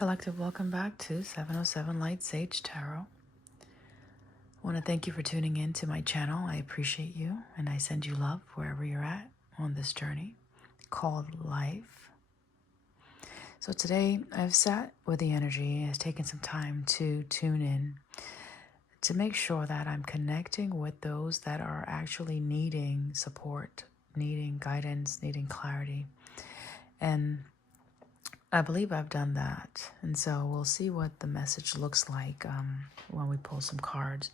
Collective, welcome back to 707 Light Sage Tarot. I want to thank you for tuning in to my channel. I appreciate you and I send you love wherever you're at on this journey called life. So today I've sat with the energy, has taken some time to tune in to make sure that I'm connecting with those that are actually needing support, needing guidance, needing clarity. And I believe I've done that. And so we'll see what the message looks like when we pull some cards.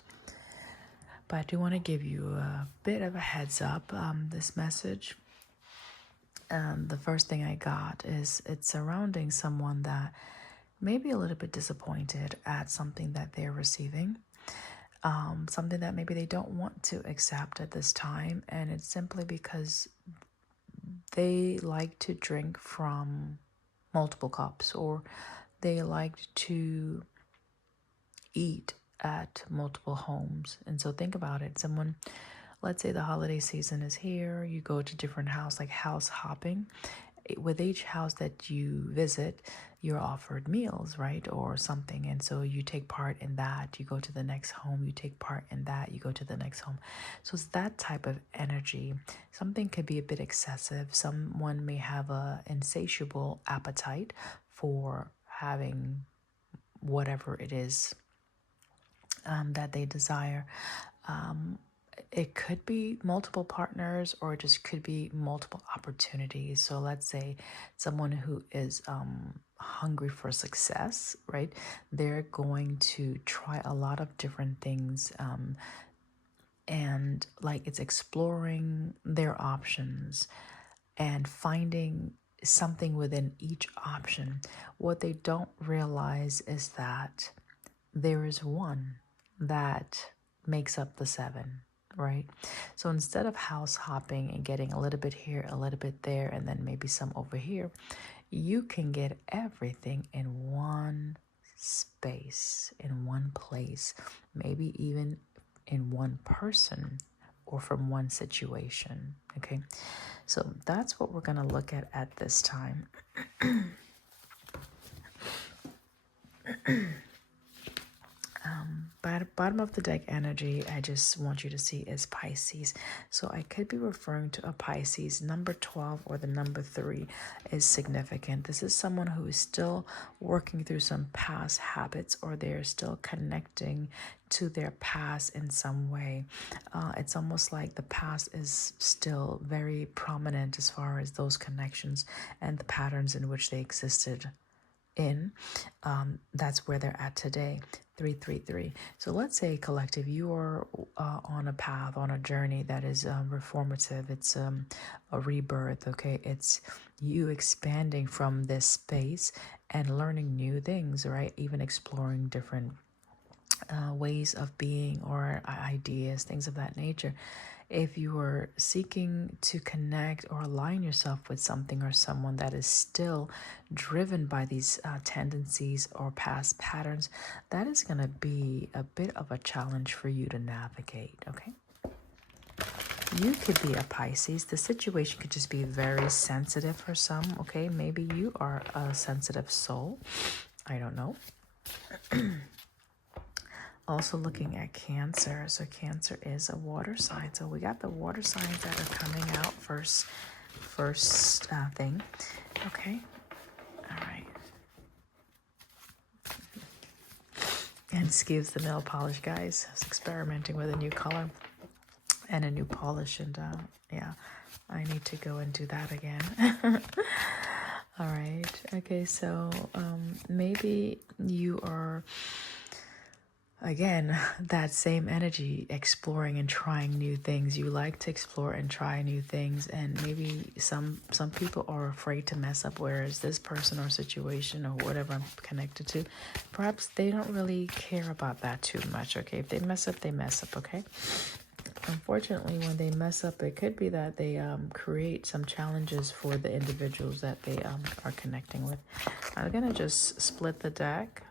But I do want to give you a bit of a heads up. This message, the first thing I got is it's surrounding someone that may be a little bit disappointed at something that they're receiving. Something that maybe they don't want to accept at this time. And it's simply because they like to drink from multiple cups, or they like to eat at multiple homes. And so think about it. Someone, let's say the holiday season is here, you go to different house, like house hopping. With each house that you visit, you're offered meals, right? Or something. And so you take part in that. You go to the next home, you take part in that, you go to the next home. So it's that type of energy. Something could be a bit excessive. Someone may have a insatiable appetite for having whatever it is that they desire. It could be multiple partners, or it just could be multiple opportunities. So let's say someone who is hungry for success, right? They're going to try a lot of different things, and like it's exploring their options and finding something within each option. What they don't realize is that there is one that makes up the seven, right? So instead of house hopping and getting a little bit here, a little bit there, and then maybe some over here, you can get everything in one space, in one place, maybe even in one person or from one situation, okay? So that's what we're going to look at this time. Bottom of the deck energy, I just want you to see is Pisces. So I could be referring to a Pisces. Number 12 or the number 3 is significant. This is someone who is still working through some past habits, or they're still connecting to their past in some way. It's almost like the past is still very prominent as far as those connections and the patterns in which they existed in. That's where they're at today. 333. So let's say, collective, you are on a path, on a journey that is reformative. It's a rebirth, okay? It's you expanding from this space and learning new things, right? Even exploring different ways of being or ideas, things of that nature. If you are seeking to connect or align yourself with something or someone that is still driven by these tendencies or past patterns, that is going to be a bit of a challenge for you to navigate, okay? You could be a Pisces. The situation could just be very sensitive for some, okay? Maybe you are a sensitive soul. I don't know. Also looking at Cancer. So Cancer is a water sign. So we got the water signs that are coming out first thing. Okay. All right. And excuse the nail polish, guys. I was experimenting with a new color and a new polish. And yeah, I need to go and do that again. All right. Okay. So maybe you are... Again, that same energy, exploring and trying new things. You like to explore and try new things, and maybe some people are afraid to mess up, whereas this person or situation or whatever I'm connected to, perhaps they don't really care about that too much, okay? If they mess up, they mess up, okay? Unfortunately, when they mess up, it could be that they create some challenges for the individuals that they are connecting with. I'm going to just split the deck.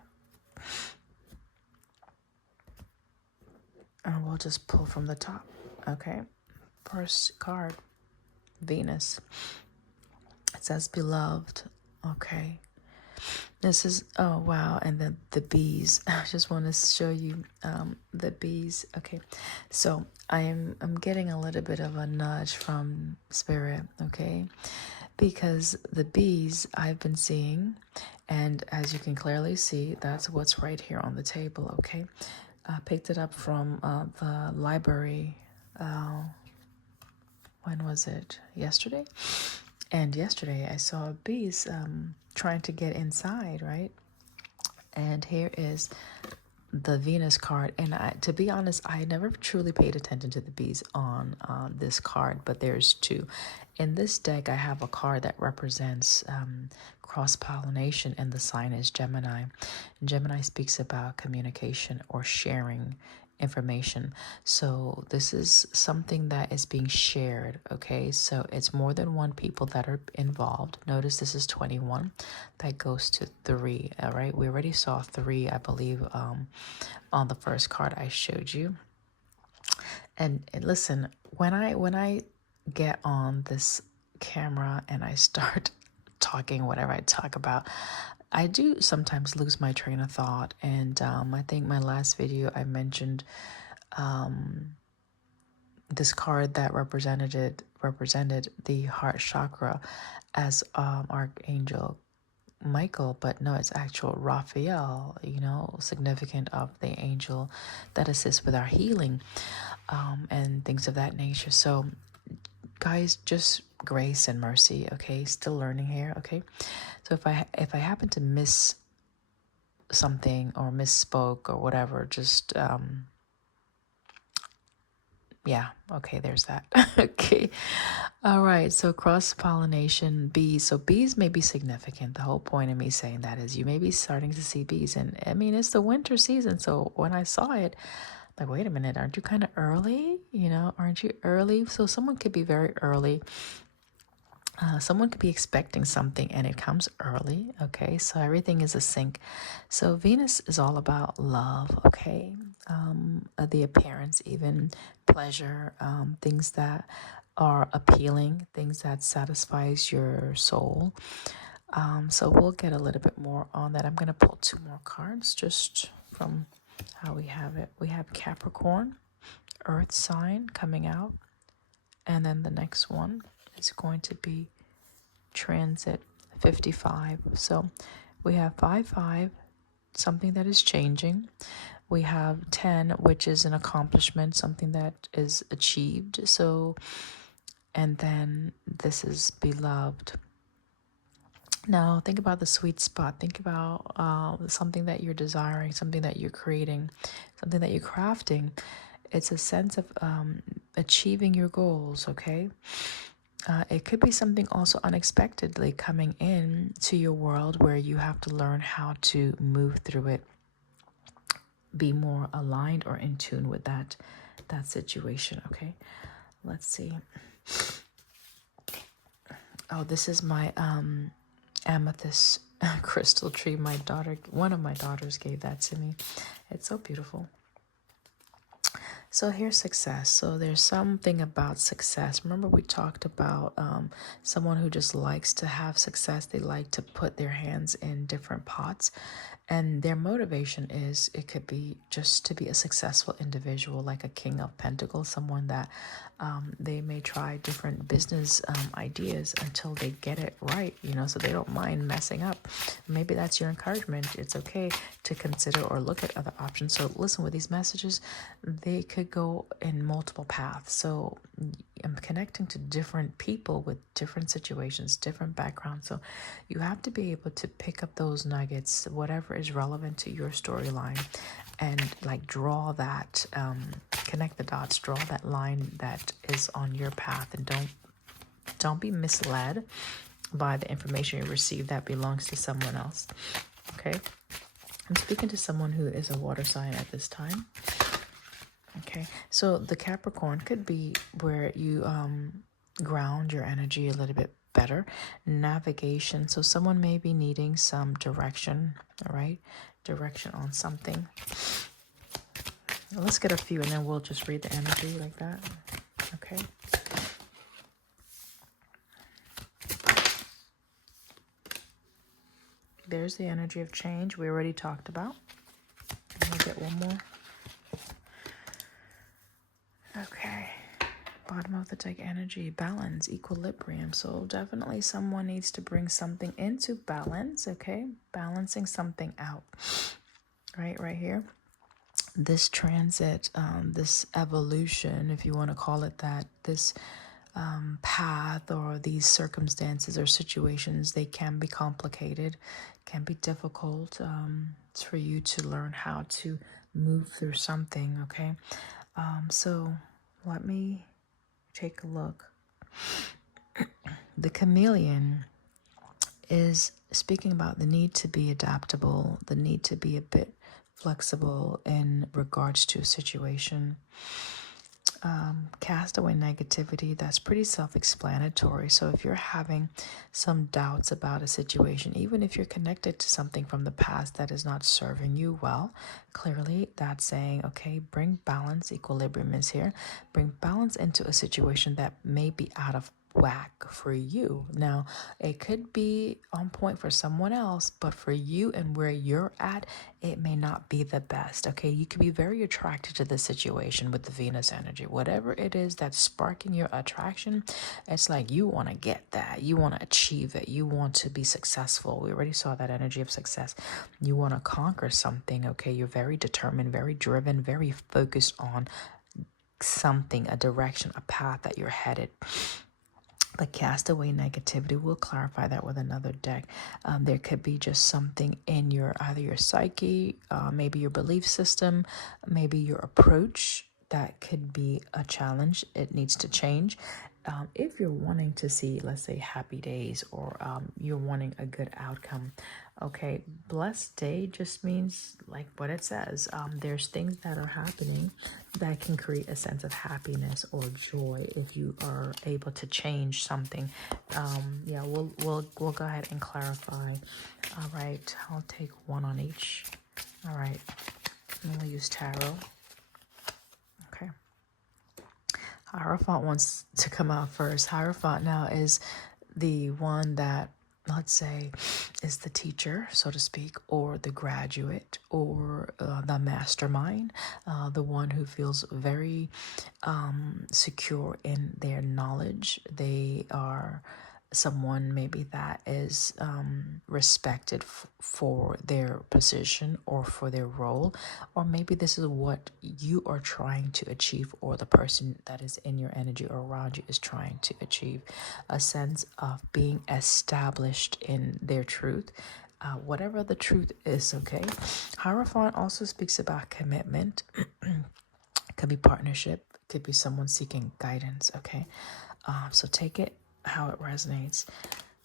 And we'll just pull from the top, okay? First card, Venus. It says beloved, okay? This is, oh wow, and then the bees. I just want to show you the bees. Okay, so I'm getting a little bit of a nudge from spirit, okay? Because the bees I've been seeing, and as you can clearly see, that's what's right here on the table, okay? I picked it up from the library. When was it? Yesterday? And yesterday I saw bees trying to get inside, right? And here is the Venus card. And to be honest, I never truly paid attention to the bees on this card, but there's two. In this deck, I have a card that represents cross-pollination, and the sign is Gemini. And Gemini speaks about communication or sharing information. So this is something that is being shared, okay? So it's more than one people that are involved. Notice this is 21. That goes to 3, all right? We already saw 3, I believe, on the first card I showed you. And listen, when I get on this camera and I start talking whatever I talk about, I do sometimes lose my train of thought. And I think my last video I mentioned this card that represented the heart chakra as Archangel Michael, but no, it's actual Raphael, you know, significant of the angel that assists with our healing and things of that nature. So guys, just grace and mercy, okay? Still learning here, okay? So if I happen to miss something or misspoke or whatever, just yeah, okay, there's that. Okay. All right, so cross-pollination, bees. So bees may be significant. The whole point of me saying that is you may be starting to see bees. And I mean, it's the winter season. So when I saw it, like, wait a minute, aren't you kind of early? You know, aren't you early? So someone could be very early. Someone could be expecting something and it comes early, okay? So everything is a sync. So Venus is all about love, okay? The appearance, even pleasure, things that are appealing, things that satisfies your soul. So we'll get a little bit more on that. I'm going to pull 2 more cards just from how we have it. We have Capricorn, Earth sign coming out. And then the next one is going to be transit 55. So we have 5, something that is changing. We have 10, which is an accomplishment, something that is achieved. So, and then this is beloved. Now think about the sweet spot. Think about something that you're desiring, something that you're creating, something that you're crafting. It's a sense of achieving your goals, okay? It could be something also unexpectedly coming in to your world where you have to learn how to move through it, be more aligned or in tune with that situation, okay? Let's see. Oh, this is my amethyst crystal tree. One of my daughters gave that to me. It's so beautiful. So here's success. So there's something about success. Remember we talked about someone who just likes to have success. They like to put their hands in different pots. And their motivation is, it could be just to be a successful individual, like a King of Pentacles, someone that they may try different business ideas until they get it right, you know, so they don't mind messing up. Maybe that's your encouragement. It's okay to consider or look at other options. So listen, with these messages, they could go in multiple paths. So I'm connecting to different people with different situations, different backgrounds. So you have to be able to pick up those nuggets, whatever is relevant to your storyline, and like draw that, connect the dots, draw that line that is on your path, and don't be misled by the information you receive that belongs to someone else. Okay, I'm speaking to someone who is a water sign at this time. Okay, so the Capricorn could be where you ground your energy a little bit better. Navigation, so someone may be needing some direction, all right? Direction on something. Let's get a few and then we'll just read the energy like that. Okay. There's the energy of change we already talked about. Let me get one more. Okay. Bottom of the deck energy, balance, equilibrium. So definitely someone needs to bring something into balance, okay? Balancing something out, right here. This transit, this evolution, if you want to call it that, this path or these circumstances or situations, they can be complicated, can be difficult. It's for you to learn how to move through something, okay? So let me take a look. The chameleon is speaking about the need to be adaptable, the need to be a bit flexible in regards to a situation. Cast away negativity, that's pretty self-explanatory. So if you're having some doubts about a situation, even if you're connected to something from the past that is not serving you well, clearly that's saying, okay, bring balance. Equilibrium is here. Bring balance into a situation that may be out of whack for you. Now, it could be on point for someone else, but for you and where you're at, it may not be the best. Okay, you could be very attracted to the situation with the Venus energy. Whatever it is that's sparking your attraction, it's like you want to get that, you want to achieve it, you want to be successful. We already saw that energy of success. You want to conquer something. Okay, you're very determined, very driven, very focused on something, a direction, a path that you're headed. But cast away negativity. We'll clarify that with another deck. There could be just something in either your psyche, maybe your belief system, maybe your approach that could be a challenge. It needs to change. If you're wanting to see, let's say, happy days, or you're wanting a good outcome, okay, blessed day just means like what it says. There's things that are happening that can create a sense of happiness or joy if you are able to change something. Yeah, we'll go ahead and clarify. All right, I'll take one on each. All right, I'm gonna use tarot. Okay. Hierophant wants to come out first. Hierophant now is the one that, let's say, is the teacher, so to speak, or the graduate, or the mastermind, the one who feels very secure in their knowledge. They are someone maybe that is respected for their position or for their role, or maybe this is what you are trying to achieve, or the person that is in your energy or around you is trying to achieve, a sense of being established in their truth, whatever the truth is. Okay, Hierophant also speaks about commitment. Could be partnership, could be someone seeking guidance. Okay, so take it how it resonates.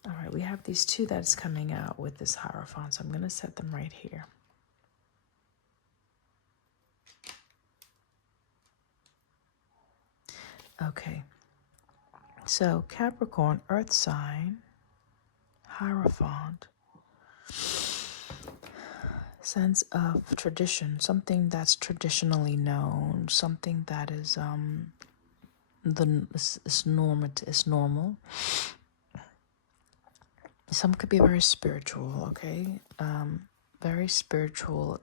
All right, we have these two that's coming out with this Hierophant, so I'm going to set them right here. Okay, so Capricorn, Earth sign, Hierophant, sense of tradition, something that's traditionally known, something that is is normal. Some could be very spiritual, okay? Very spiritually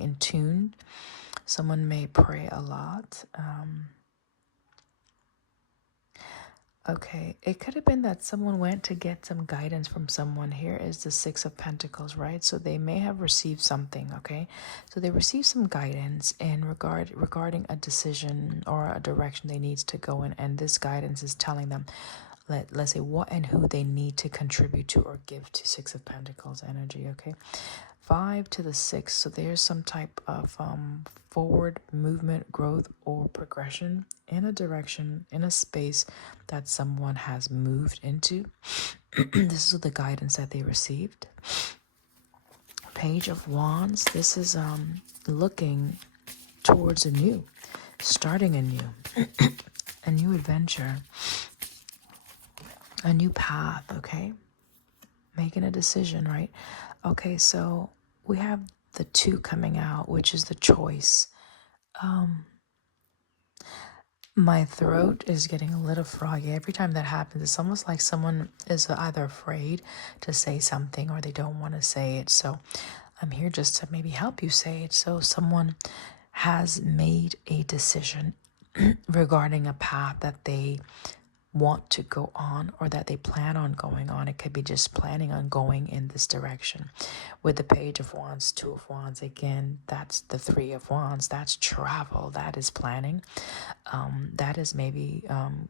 in tune. Someone may pray a lot. Okay, it could have been that someone went to get some guidance from someone. Here is the Six of Pentacles, right? So they may have received something, okay? So they received some guidance in regarding a decision or a direction they need to go in, and this guidance is telling them, let's say, what and who they need to contribute to or give to. Six of Pentacles energy, okay? 5 to the 6, so there's some type of forward movement, growth, or progression in a direction, in a space that someone has moved into. This is the guidance that they received. Page of Wands, this is looking towards a new, starting a new adventure, a new path, okay? Making a decision, right? Okay, so we have the 2 coming out, which is the choice. My throat is getting a little froggy. Every time that happens, it's almost like someone is either afraid to say something or they don't want to say it. So I'm here just to maybe help you say it. So someone has made a decision regarding a path that they want to go on or that they plan on going on. It could be just planning on going in this direction. With the Page of Wands, Two of Wands, again, that's the Three of Wands. That's travel. That is planning. That is maybe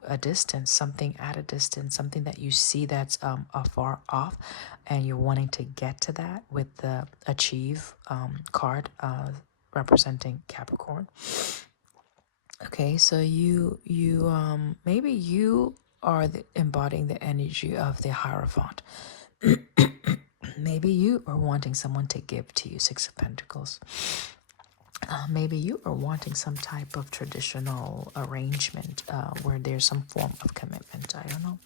a distance, something at a distance, something that you see that's afar off, and you're wanting to get to that with the Achieve card representing Capricorn. Okay, so maybe you are embodying the energy of the Hierophant. Maybe you are wanting someone to give to you, Six of Pentacles. Maybe you are wanting some type of traditional arrangement where there's some form of commitment. I don't know.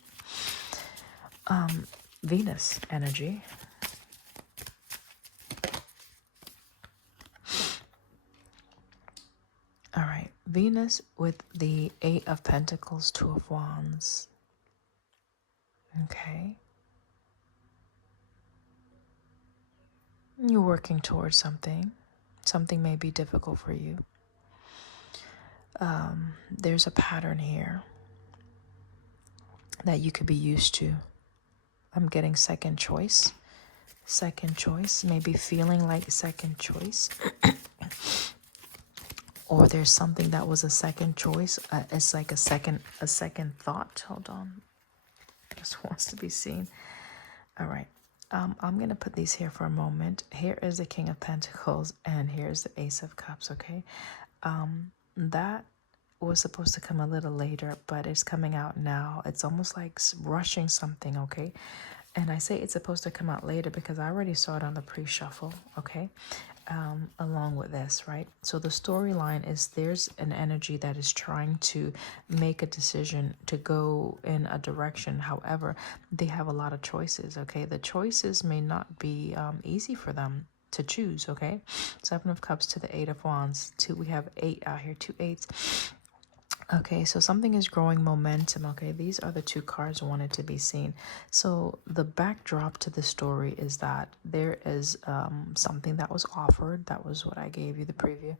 Venus energy. All right, Venus with the Eight of Pentacles, Two of Wands. Okay. You're working towards something. Something may be difficult for you. There's a pattern here that you could be used to. I'm getting second choice. Second choice, maybe feeling like second choice. Or there's something that was a second choice. It's like a second thought. Hold on. Just wants to be seen. All right. I'm going to put these here for a moment. Here is the King of Pentacles and here's the Ace of Cups, okay? That was supposed to come a little later, but it's coming out now. It's almost like rushing something, okay? And I say it's supposed to come out later because I already saw it on the pre-shuffle, okay? Along with this, right? So the storyline is there's an energy that is trying to make a decision to go in a direction. However, they have a lot of choices, okay? The choices may not be easy for them to choose, okay? Seven of Cups to the Eight of Wands. We have 8 out here, 2 8s. Okay, so something is growing momentum. Okay, these are the 2 cards wanted to be seen. So the backdrop to the story is that there is something that was offered. That was what I gave you the preview.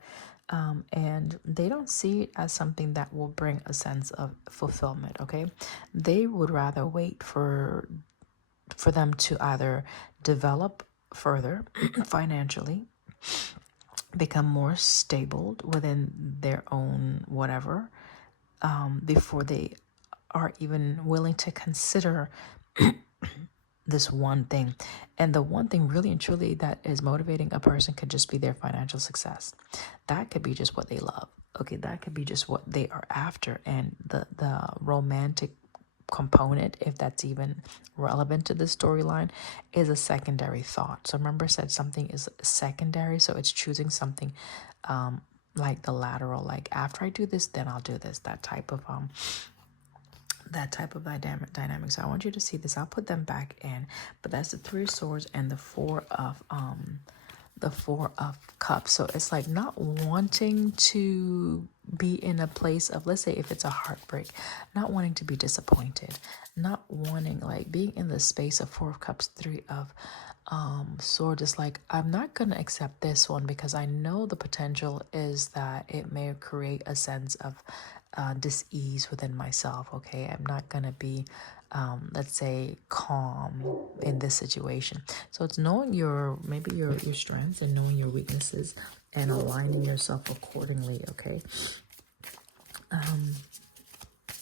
And they don't see it as something that will bring a sense of fulfillment. Okay, they would rather wait for them to either develop further financially, become more stable within their own whatever, before they are even willing to consider this one thing. And the one thing really and truly that is motivating a person could just be their financial success. That could be just what they love. Okay, that could be just what they are after. And the romantic component, if that's even relevant to the storyline, is a secondary thought. So remember I said something is secondary, so it's choosing something like the lateral, like after I do this, then I'll do this, that type of dynamic. So I want you to see this. I'll put them back in, but that's the Three of Swords and the Four of Cups. So it's like not wanting to be in a place of, let's say if it's a heartbreak, not wanting to be disappointed, not wanting, like being in the space of Four of Cups, Three of Swords. Is like, I'm not going to accept this one because I know the potential is that it may create a sense of dis-ease within myself. Okay, I'm not going to be let's say calm in this situation. So it's knowing maybe your strengths and knowing your weaknesses and aligning yourself accordingly. Okay,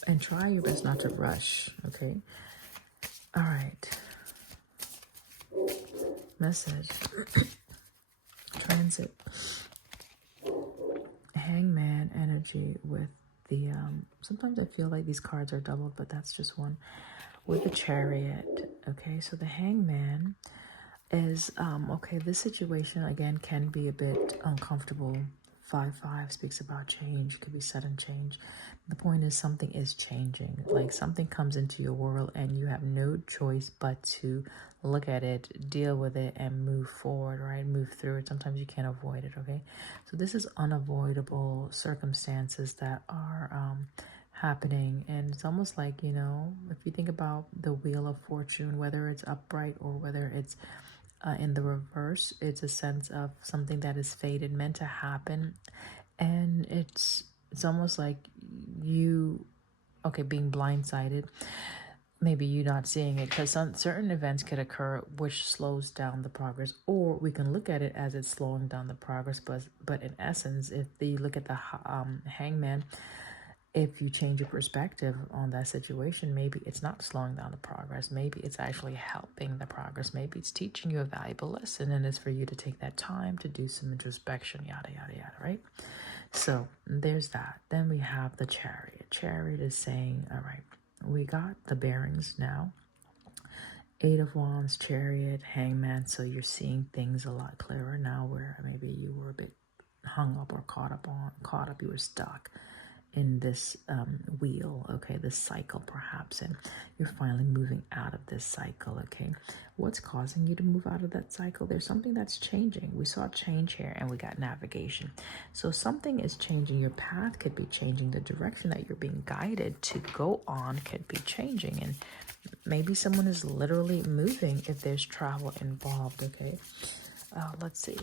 and try your best not to rush. Okay, all right. Message. Transit. Hangman energy with the sometimes I feel like these cards are doubled, but that's just one. With the Chariot. Okay, so the Hangman is okay, this situation again can be a bit uncomfortable 5-5 speaks about change. It could be sudden change. The point is something is changing. Like something comes into your world and you have no choice but to look at it, deal with it, and move forward, right? Move through it. Sometimes you can't avoid it, okay? So this is unavoidable circumstances that are happening. And it's almost like, you know, if you think about the wheel of fortune, whether it's upright or whether it's in the reverse, it's a sense of something that is fated, meant to happen. And it's almost like you, okay, being blindsided, maybe you not seeing it, because some certain events could occur which slows down the progress, or we can look at it as it's slowing down the progress. But in essence, if you look at the hangman, if you change your perspective on that situation, maybe it's not slowing down the progress. Maybe it's actually helping the progress. Maybe it's teaching you a valuable lesson, and it's for you to take that time to do some introspection, yada, yada, yada, right? So there's that. Then we have the Chariot. Chariot is saying, all right, we got the bearings now. 8 of Wands, Chariot, Hangman. So you're seeing things a lot clearer now, where maybe you were a bit hung up or caught up, you were stuck in this wheel, okay, this cycle perhaps, and you're finally moving out of this cycle, okay? What's causing you to move out of that cycle? There's something that's changing. We saw change here and we got navigation. So something is changing. Your path could be changing. The direction that you're being guided to go on could be changing, and maybe someone is literally moving if there's travel involved, okay? Let's see.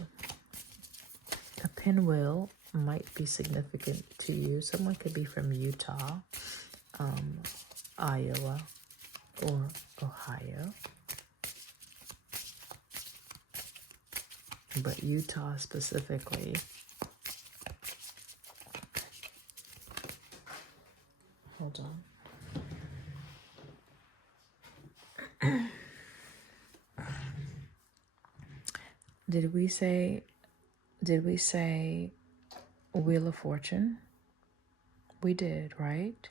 A pinwheel might be significant to you. Someone could be from Utah, Iowa, or Ohio. But Utah specifically. Hold on. Did we say Wheel of Fortune? We did, right?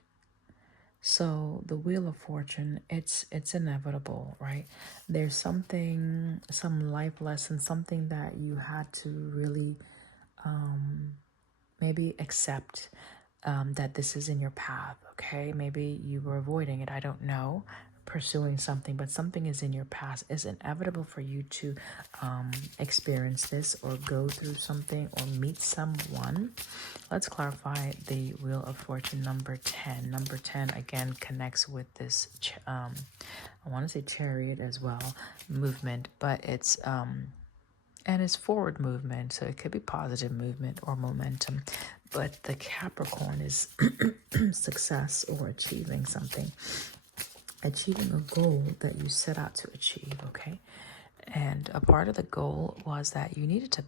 So the Wheel of Fortune, it's inevitable, right? There's something, some life lesson, something that you had to really maybe accept that this is in your path, okay? Maybe you were avoiding it, I don't know, pursuing something, but something is in your past. It's inevitable for you to experience this or go through something or meet someone. Let's clarify the Wheel of Fortune number 10. Number 10 again connects with this I want to say Chariot as well, movement, but it's and it's forward movement, so it could be positive movement or momentum. But the Capricorn is success or achieving something, achieving a goal that you set out to achieve, okay? And a part of the goal was that you needed to,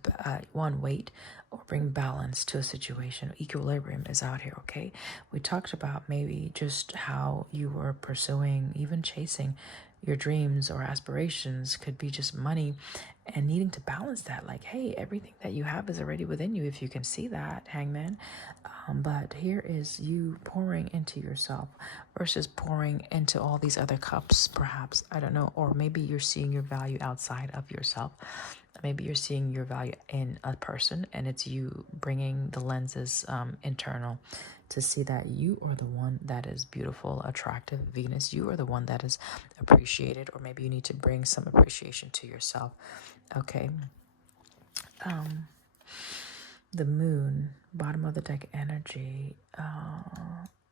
one, wait or bring balance to a situation. Equilibrium is out here, okay? We talked about maybe just how you were pursuing, even chasing your dreams or aspirations, could be just money, and needing to balance that. Like, hey, everything that you have is already within you, if you can see that, Hangman. But here is you pouring into yourself versus pouring into all these other cups, perhaps. I don't know. Or maybe you're seeing your value outside of yourself. Maybe you're seeing your value in a person, and it's you bringing the lenses internal to see that you are the one that is beautiful, attractive. Venus, you are the one that is appreciated, or maybe you need to bring some appreciation to yourself. Okay. The moon, bottom of the deck energy,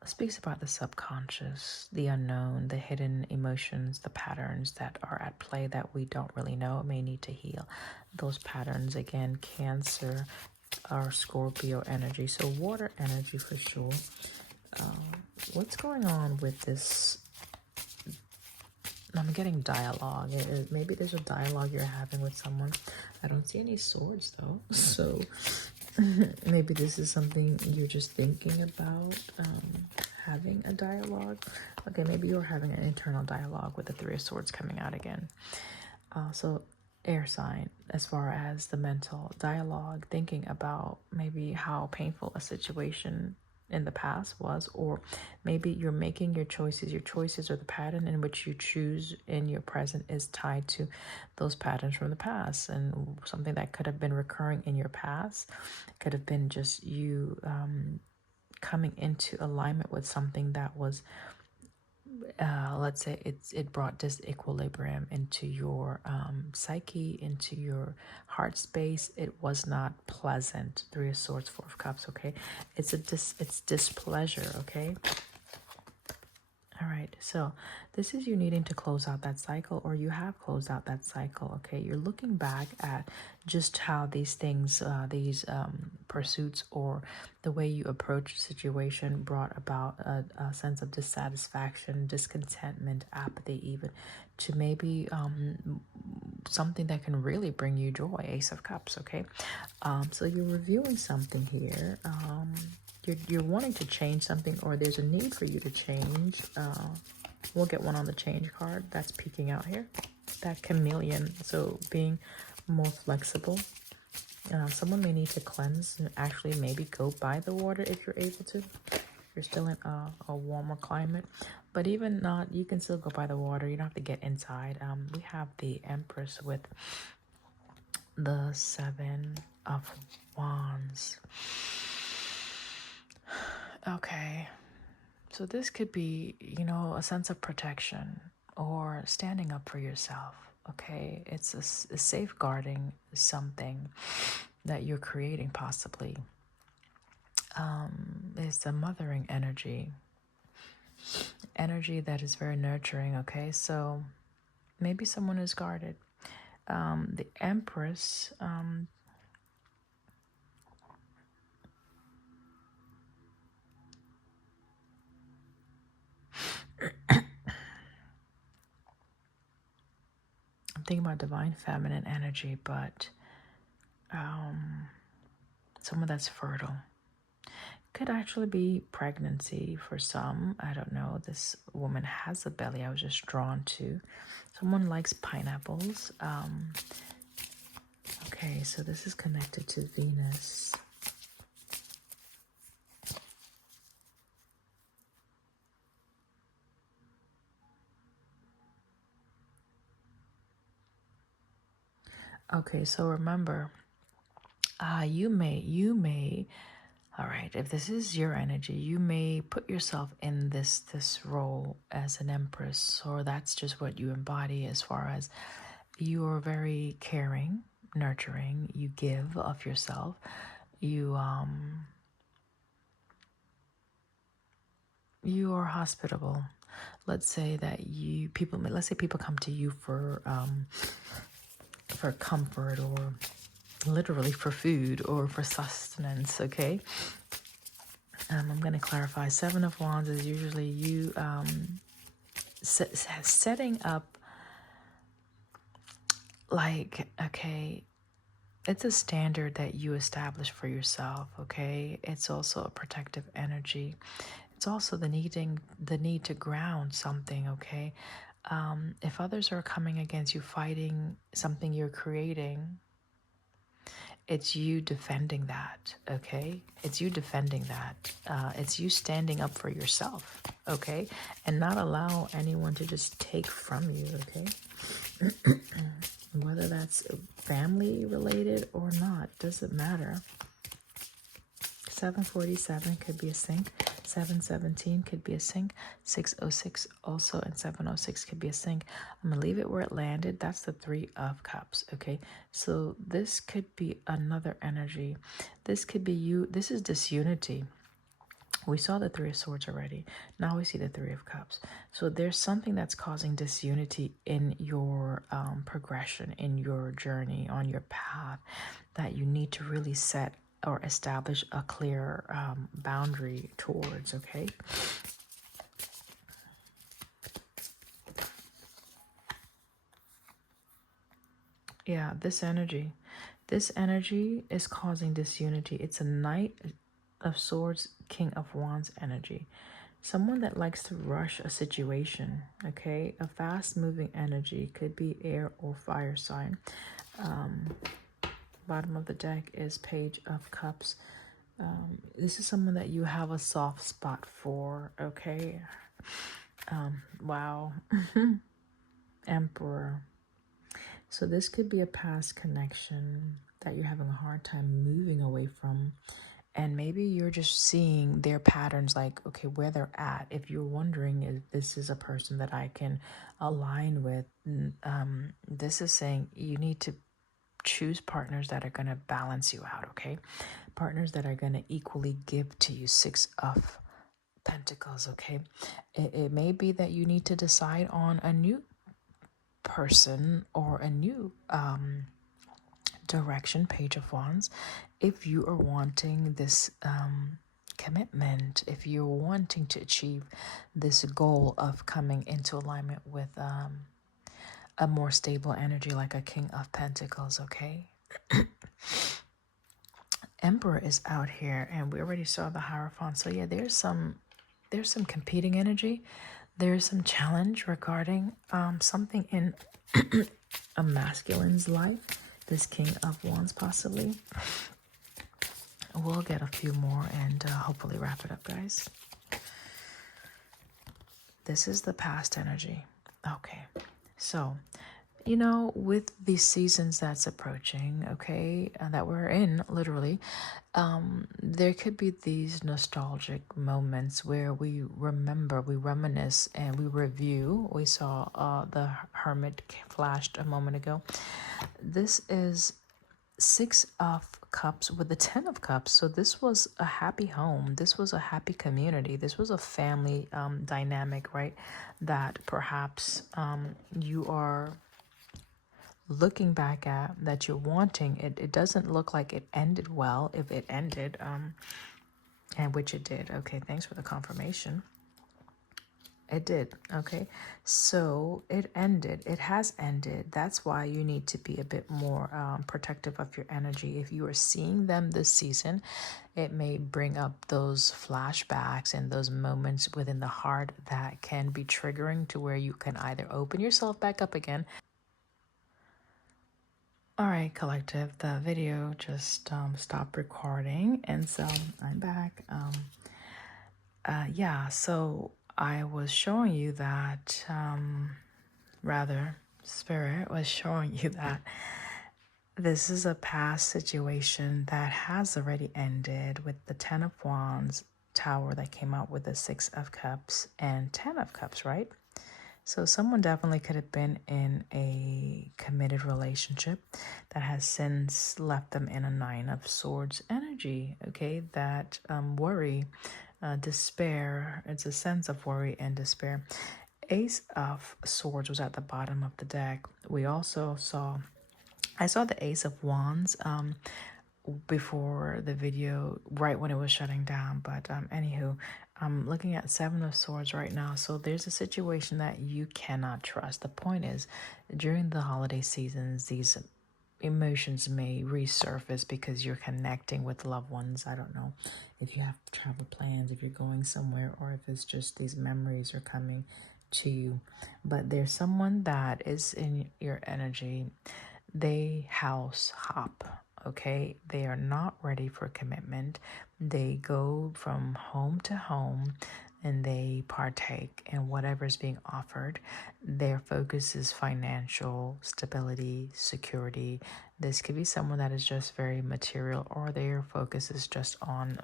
speaks about the subconscious, the unknown, the hidden emotions, the patterns that are at play that we don't really know, may need to heal. Those patterns, again, Cancer or Scorpio energy, so water energy for sure. What's going on with this? I'm getting dialogue. Maybe there's a dialogue you're having with someone. I don't see any swords though, so maybe this is something you're just thinking about, having a dialogue. Okay, maybe you're having an internal dialogue with the Three of Swords coming out again. So air sign, as far as the mental dialogue, thinking about maybe how painful a situation in the past was, or maybe you're making your choices. Your choices or the pattern in which you choose in your present is tied to those patterns from the past, and something that could have been recurring in your past could have been just you coming into alignment with something that was let's say it brought disequilibrium into your psyche, into your heart space. It was not pleasant. Three of Swords, Four of Cups. Okay, it's it's displeasure. Okay. All right, so this is you needing to close out that cycle, or you have closed out that cycle. Okay, you're looking back at just how these things, these pursuits, or the way you approach a situation brought about a sense of dissatisfaction, discontentment, apathy, even to maybe something that can really bring you joy. Ace of Cups. Okay, so you're reviewing something here. You're wanting to change something, or there's a need for you to change. We'll get one on the change card that's peeking out here. That chameleon, so being more flexible. Someone may need to cleanse and actually maybe go by the water if you're able to. You're still in a warmer climate. But even not, you can still go by the water. You don't have to get inside. We have the Empress with the Seven of Wands. Okay, so this could be, you know, a sense of protection or standing up for yourself. Okay, it's a safeguarding something that you're creating, possibly. It's a mothering energy that is very nurturing. Okay, so maybe someone is guarded. The Empress. I'm thinking about divine feminine energy, but someone that's fertile. Could actually be pregnancy for some. I don't know. This woman has a belly. I was just drawn to. Someone likes pineapples. Okay, so this is connected to Venus. Okay, so remember, you may, all right, if this is your energy, you may put yourself in this role as an empress, or that's just what you embody, as far as you are very caring, nurturing, you give of yourself, you are hospitable. Let's say that let's say people come to you for comfort, or literally for food, or for sustenance. Okay, I'm going to clarify. Seven of Wands is usually you setting up, like, okay, it's a standard that you establish for yourself. Okay, it's also a protective energy. It's also the need to ground something. Okay, if others are coming against you, fighting something you're creating, it's you defending that. Okay, it's you defending that. It's you standing up for yourself. Okay, and not allow anyone to just take from you. Okay. Whether that's family related or not, doesn't matter. 747 could be a sync. 717 could be a sync. 606 also, and 706 could be a sync. I'm going to leave it where it landed. That's the Three of Cups. Okay, so this could be another energy. This could be you. This is disunity. We saw the Three of Swords already. Now we see the Three of Cups. So there's something that's causing disunity in your progression, in your journey, on your path, that you need to really set or establish a clear boundary towards. Okay. Yeah, this energy is causing disunity. It's a Knight of Swords, King of Wands energy. Someone that likes to rush a situation. Okay, a fast moving energy, could be air or fire sign. Bottom of the deck is Page of Cups. This is someone that you have a soft spot for, okay? Wow. Emperor. So this could be a past connection that you're having a hard time moving away from. And maybe you're just seeing their patterns, like, okay, where they're at. If you're wondering if this is a person that I can align with, this is saying you need to choose partners that are going to balance you out, okay? Partners that are going to equally give to you. 6 of Pentacles, okay? It may be that you need to decide on a new person or a new direction. Page of Wands. If you are wanting this commitment, if you're wanting to achieve this goal of coming into alignment with a more stable energy, like a King of Pentacles, okay? Emperor is out here, and we already saw the Hierophant. So yeah, there's some competing energy. There's some challenge regarding something in a masculine's life. This King of Wands, possibly. We'll get a few more and hopefully wrap it up, guys. This is the past energy. Okay, so with these seasons that's approaching, okay, that we're in, literally, there could be these nostalgic moments where we remember, we reminisce, and we review. We saw the Hermit flashed a moment ago. This is 6 of Cups with the 10 of Cups. So this was a happy home. This was a happy community. This was a family dynamic, right? That perhaps you are looking back at, that you're wanting. It doesn't look like it ended well, if it ended, and which it did. Okay, thanks for the confirmation. It did. Okay, so it ended. It has ended. That's why you need to be a bit more protective of your energy. If you are seeing them this season, it may bring up those flashbacks and those moments within the heart that can be triggering, to where you can either open yourself back up again. All right, collective, the video just stopped recording, and so I'm back. Yeah, so I was showing you that, rather, Spirit was showing you that this is a past situation that has already ended, with the 10 of Wands Tower that came out with the 6 of Cups and 10 of Cups, right? So someone definitely could have been in a committed relationship that has since left them in a 9 of Swords energy, okay? That worry, despair, it's a sense of worry and despair. Ace of Swords was at the bottom of the deck. We also saw, I saw the Ace of Wands before the video, right when it was shutting down, but anywho, I'm looking at 7 of Swords right now. So there's a situation that you cannot trust. The point is, during the holiday seasons, these emotions may resurface because you're connecting with loved ones. I don't know if you have travel plans, if you're going somewhere, or if it's just these memories are coming to you. But there's someone that is in your energy. They house hop, okay? They are not ready for commitment. They go from home to home and they partake in whatever's being offered. Their focus is financial stability, security. This could be someone that is just very material, or their focus is just on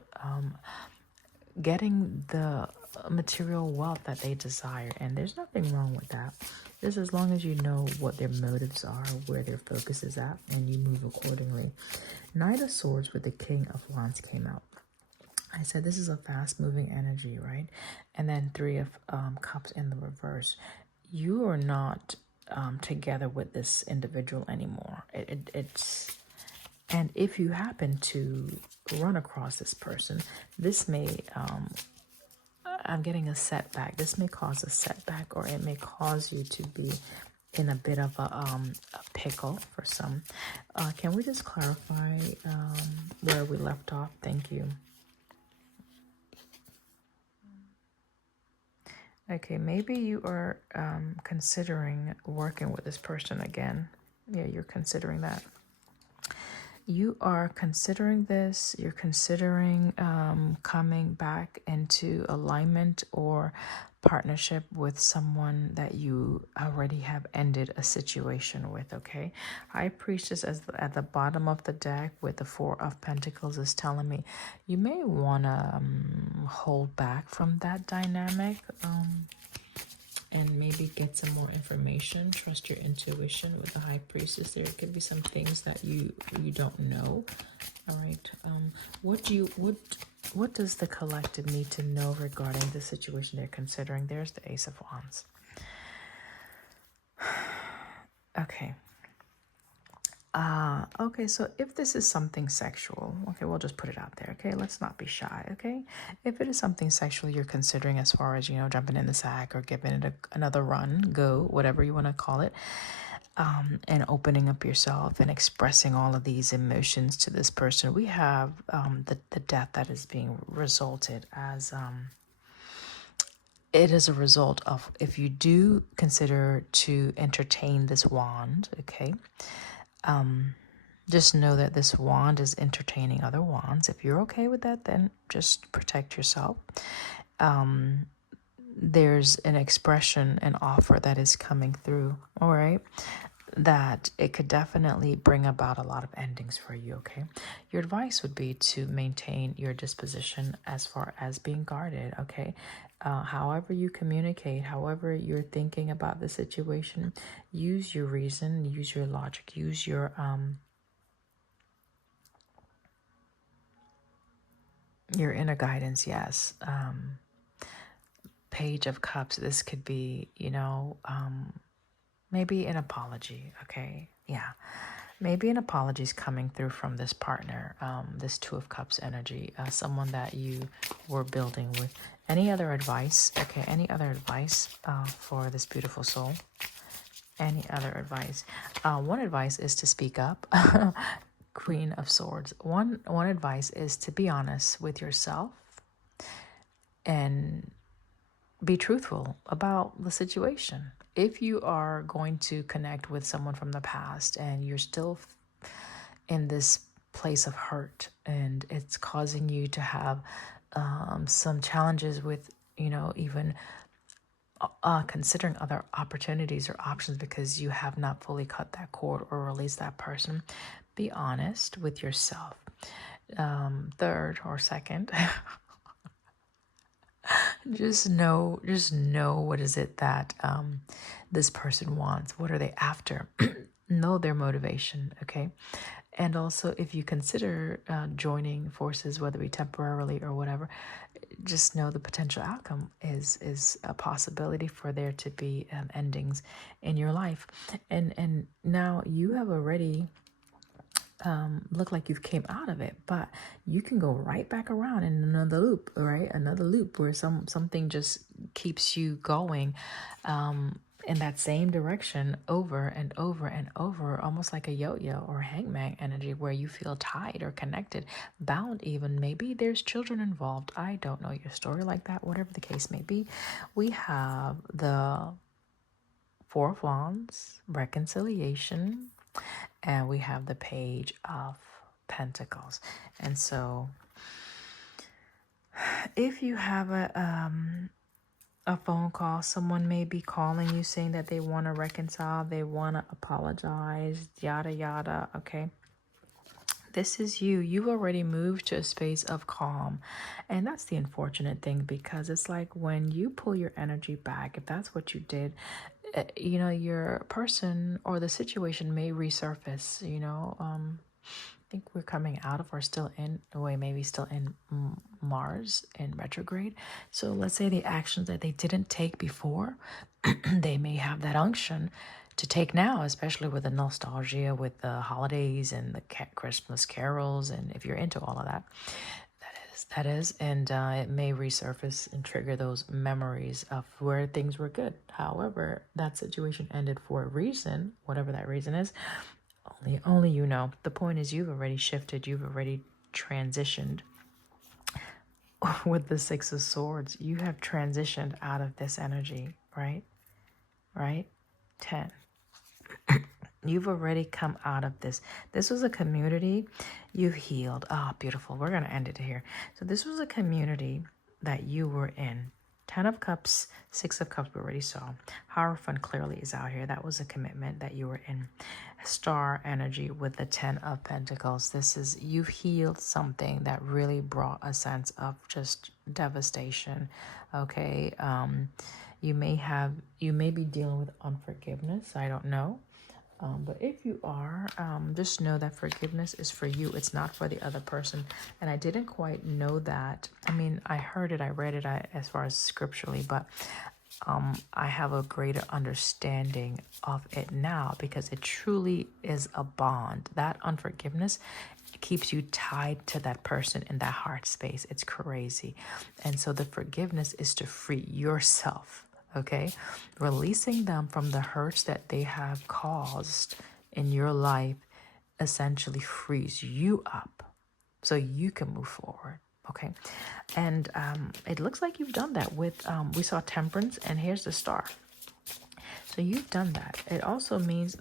getting the material wealth that they desire. And there's nothing wrong with that. Just as long as you know what their motives are, where their focus is at, and you move accordingly. 9 of Swords with the King of Wands came out. I said this is a fast-moving energy, right? And then 3 of Cups in the reverse. You are not together with this individual anymore. It's and if you happen to run across this person, this may I'm getting a setback. This may cause a setback, or it may cause you to be in a bit of a pickle for some. Can we just clarify where we left off? Thank you. Okay, maybe you are considering working with this person again. Yeah, you're considering that. You are considering this, you're considering coming back into alignment or partnership with someone that you already have ended a situation with, okay? High Priestess at the bottom of the deck with the Four of Pentacles is telling me you may want to hold back from that dynamic. And maybe get some more information. Trust your intuition with the High Priestess. There could be some things that you don't know. All right. What does the collective need to know regarding the situation they're considering? There's the Ace of Wands. Okay. Okay, so if this is something sexual, okay, we'll just put it out there, okay? Let's not be shy, okay? If it is something sexual you're considering as far as, jumping in the sack or giving it another run, go, whatever you want to call it, and opening up yourself and expressing all of these emotions to this person, we have the death that is being resulted as... it is a result of, if you do consider to entertain this wand, okay, just know that this wand is entertaining other wands. If you're okay with that, then just protect yourself. There's an expression, an offer that is coming through, all right, that it could definitely bring about a lot of endings for you, okay? Your advice would be to maintain your disposition as far as being guarded, okay? However you communicate, however you're thinking about the situation, use your reason, use your logic, use your inner guidance, yes. Page of Cups, this could be, maybe an apology, okay? Yeah. Maybe an apology is coming through from this partner, this Two of Cups energy, someone that you were building with. Any other advice? Okay, any other advice for this beautiful soul? Any other advice? One advice is to speak up. Queen of Swords. One advice is to be honest with yourself and be truthful about the situation. If you are going to connect with someone from the past and you're still in this place of hurt and it's causing you to have some challenges with, even considering other opportunities or options because you have not fully cut that cord or released that person, be honest with yourself. Third or second, just know what is it that this person wants. What are they after? Know their motivation, okay? And also, if you consider joining forces, whether it be temporarily or whatever, just know the potential outcome is a possibility for there to be endings in your life. And now you have already look like you've came out of it, but you can go right back around in another loop, right? Another loop where something just keeps you going in that same direction over and over and over, almost like a yo-yo or hangman energy, where you feel tied or connected, bound even. Maybe there's children involved. I don't know your story like that, whatever the case may be. We have the Four of Wands, reconciliation, and we have the Page of Pentacles. And so if you have a phone call, someone may be calling you saying that they want to reconcile, they want to apologize, yada yada, okay? This is you. You've already moved to a space of calm. And that's the unfortunate thing, because it's like when you pull your energy back, if that's what you did, your person or the situation may resurface, I think we're coming out of or still in a way, maybe still in Mars in retrograde. So let's say the actions that they didn't take before, they may have that unction to take now, especially with the nostalgia, with the holidays and the Christmas carols. And if you're into all of that, that is, and it may resurface and trigger those memories of where things were good. However, that situation ended for a reason, whatever that reason is. Only you know. The point is, you've already shifted. You've already transitioned. With the Six of Swords, you have transitioned out of this energy, right? 10. You've already come out of this. This was a community you've healed. Ah, beautiful. We're going to end it here. So this was a community that you were in. 10 of Cups, 6 of Cups, we already saw. Hierophant clearly is out here. That was a commitment that you were in. Star energy with the 10 of Pentacles. This is, you've healed something that really brought a sense of just devastation. Okay. You may be dealing with unforgiveness. I don't know. But if you are, just know that forgiveness is for you. It's not for the other person. And I didn't quite know that. I mean, I heard it, I read it as far as scripturally, but I have a greater understanding of it now because it truly is a bond. That unforgiveness keeps you tied to that person in that heart space. It's crazy. And so the forgiveness is to free yourself. Okay, releasing them from the hurts that they have caused in your life essentially frees you up so you can move forward. Okay, and it looks like you've done that with we saw Temperance, and here's the Star. So you've done that. It also means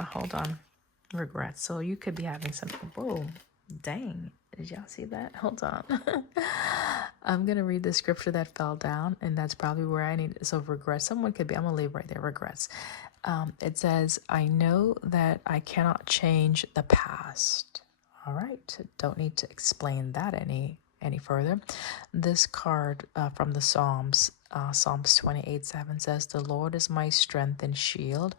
hold on, regrets. So you could be having some, whoa, dang, did y'all see that? Hold on. I'm going to read the scripture that fell down, and that's probably where I need. So regrets, someone could be, I'm going to leave right there, regrets. It says, I know that I cannot change the past. All right. Don't need to explain that any further. This card from the Psalms, Psalms 28:7 says, the Lord is my strength and shield.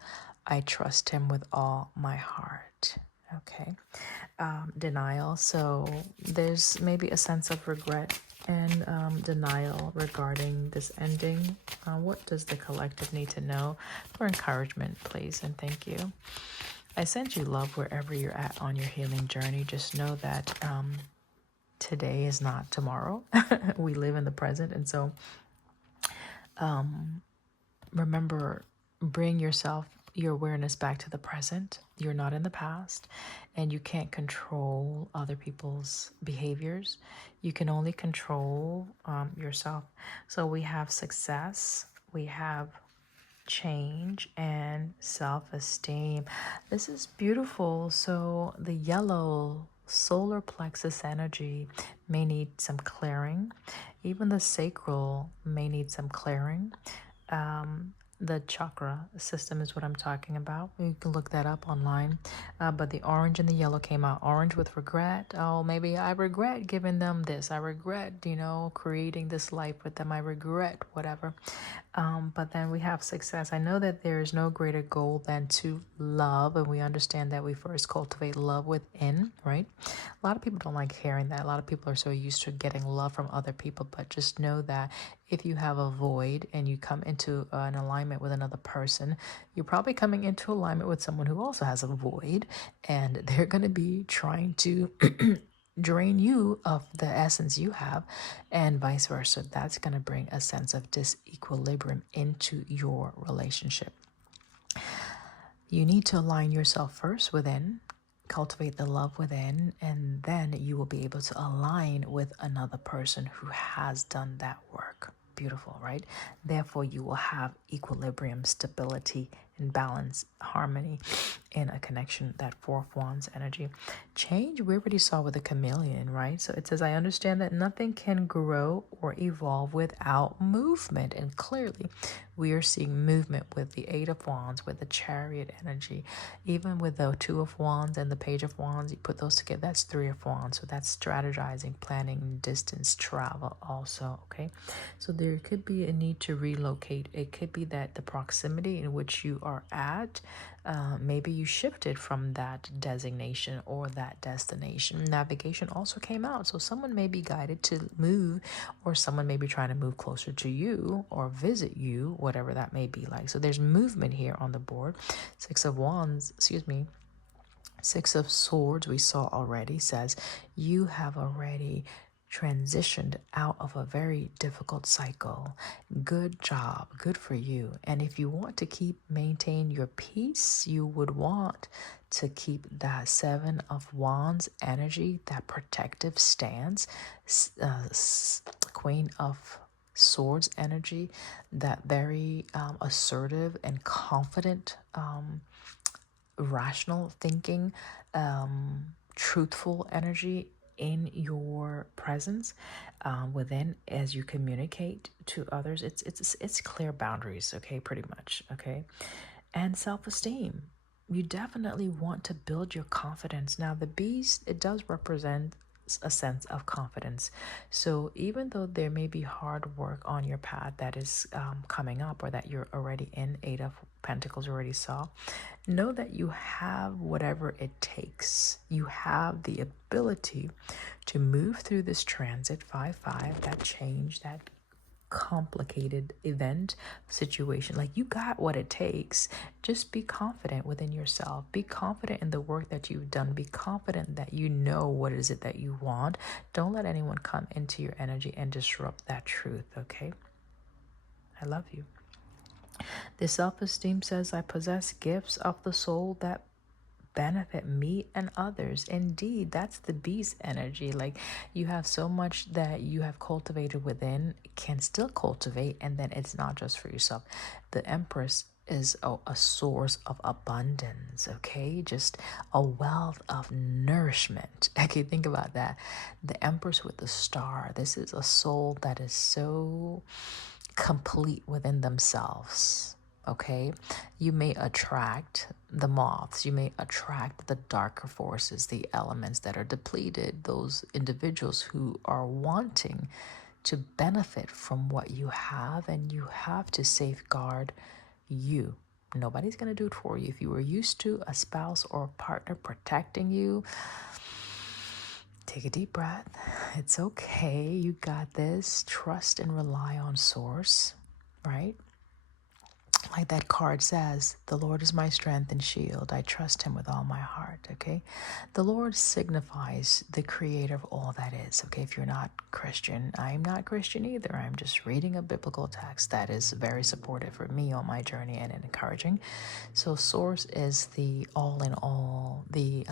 I trust him with all my heart. Okay. Denial. So there's maybe a sense of regret and denial regarding this ending. What does the collective need to know? For encouragement, please, and thank you. I send you love wherever you're at on your healing journey. Just know that today is not tomorrow. We live in the present, and so remember, bring your awareness back to the present. You're not in the past, and you can't control other people's behaviors. You can only control yourself. So we have success, we have change, and self-esteem. This is beautiful. So the yellow solar plexus energy may need some clearing. Even the sacral may need some clearing. The chakra system is what I'm talking about. You can look that up online. But the orange and the yellow came out. Orange with regret. Oh, maybe I regret giving them this. I regret, creating this life with them. I regret whatever. But then we have success. I know that there is no greater goal than to love. And we understand that we first cultivate love within, right? A lot of people don't like hearing that. A lot of people are so used to getting love from other people. But just know that if you have a void and you come into an alignment with another person, you're probably coming into alignment with someone who also has a void, and they're going to be trying to drain you of the essence you have, and vice versa. That's going to bring a sense of disequilibrium into your relationship. You need to align yourself first within, cultivate the love within, and then you will be able to align with another person who has done that work. Beautiful, right? Therefore, you will have equilibrium, stability, and balance, harmony in a connection, that Four of Wands energy. Change, we already saw with the chameleon, right? So it says, I understand that nothing can grow or evolve without movement. And clearly, we are seeing movement with the Eight of Wands, with the Chariot energy. Even with the Two of Wands and the Page of Wands, you put those together, that's Three of Wands. So that's strategizing, planning, distance, travel also, okay? So there could be a need to relocate. It could be that the proximity in which you are at, maybe you shifted from that designation or that destination. Navigation also came out. So someone may be guided to move, or someone may be trying to move closer to you or visit you, whatever that may be like. So there's movement here on the board. Six of Wands, Six of Swords, we saw already, says you have already transitioned out of a very difficult cycle. Good job. Good for you. And if you want to maintain your peace, you would want to keep that Seven of Wands energy, that protective stance, Queen of Swords energy, that very assertive and confident rational thinking, truthful energy in your presence within as you communicate to others. It's clear boundaries, okay, pretty much, okay, and self-esteem. You definitely want to build your confidence. Now, the beast, it does represent a sense of confidence. So even though there may be hard work on your path that is coming up, or that you're already in, Eight of Pentacles already saw, know that you have whatever it takes. You have the ability to move through this transit 5-5, that change, that complicated event situation. Like, you got what it takes. Just be confident within yourself. Be confident in the work that you've done. Be confident that you know what is it that you want. Don't let anyone come into your energy and disrupt that truth, okay? I love you. The self-esteem says, I possess gifts of the soul that benefit me and others. Indeed, that's the beast energy. Like, you have so much that you have cultivated within, can still cultivate, and then it's not just for yourself. The Empress is a source of abundance, okay? Just a wealth of nourishment. Okay, think about that. The Empress with the star. This is a soul that is so complete within themselves. Okay, you may attract the moths, you may attract the darker forces, the elements that are depleted, those individuals who are wanting to benefit from what you have, and you have to safeguard you. Nobody's going to do it for you. If you were used to a spouse or a partner protecting you, take a deep breath. It's okay. You got this. Trust and rely on Source, right? Like that card says, the Lord is my strength and shield. I trust him with all my heart, okay? The Lord signifies the creator of all that is, okay? If you're not Christian, I'm not Christian either. I'm just reading a biblical text that is very supportive for me on my journey and encouraging. So Source is the all in all, the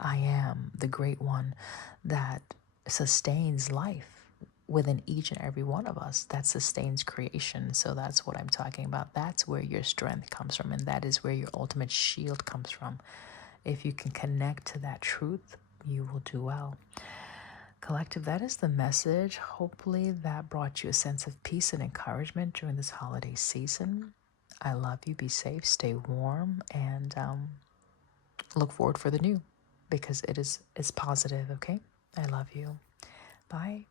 I am, the great one that sustains life within each and every one of us, that sustains creation. So that's what I'm talking about. That's where your strength comes from, and that is where your ultimate shield comes from. If you can connect to that truth, you will do well. Collective, that is the message. Hopefully that brought you a sense of peace and encouragement during this holiday season. I love you. Be safe, stay warm, and look forward for the new, because it's positive, okay? I love you. Bye.